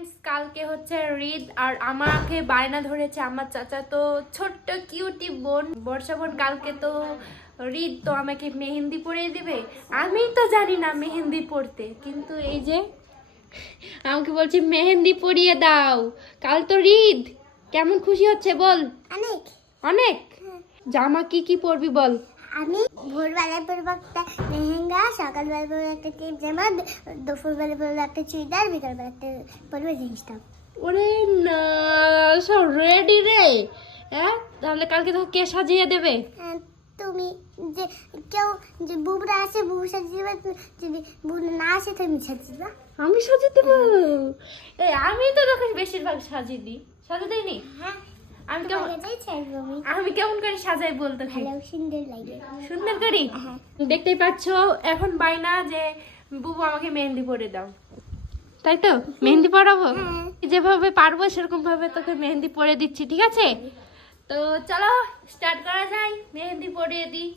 Friends, কালকে হচ্ছে ঈদ আর আমাকে বায়না ধরেছে আমার চাচা তো ছোট্ট কিউটি বোন বর্ষা বোন, কালকে তো ঈদ, তো আমাকে মেহেন্দি পরিয়ে দিবে। আমি তো জানি না মেহেন্দি পরতে, কিন্তু এই যে আমাকে বলছে মেহেন্দি পরিয়ে দাও, কাল তো ঈদ। কেমন খুশি হচ্ছে বল? অনেক অনেক। জামা কি কি পরবি বল? আমি ভোরবেলায় পরবো একটা লেহেঙ্গা, সকালবেলা পরবো একটা টিপ জামা, দুপুরবেলা পরবো একটা চুড়িদার, বিকালবেলা একটা পরবো জিন্স টপ। ওরে না, সব রেডি রে। হ্যাঁ, তাহলে কালকে তো কে সাজিয়ে দেবে? তুমি যে কেউ যে বুবরা আছে বুবু সাজিয়ে দেবে, যদি বুবু না আসে তুমি সাজিয়ে দেবা। আমি সাজিয়ে দেবো? এই আমি তো তোকে বেশিরভাগ সাজিয়ে দিই, সাজিয়ে দিইনি? হ্যাঁ, আমি কেমন যাই চাইবো আমি। আমি কেমন করে সাজাই বলতে? ভালো সুন্দর লাগে। সুন্দর করি। হ্যাঁ। দেখতেই পাচ্ছো এখন বাইনা যে বুবু আমাকে মেহেন্দি পরে দাও, তাই তো? মেহেন্দি পরাবো, হ্যাঁ। যেভাবে পারবো সেরকম ভাবে তোকে মেহেন্দি পরে দিচ্ছি, ঠিক আছে? তো চলো স্টার্ট করা যায়, মেহেন্দি পরিয়ে দিই।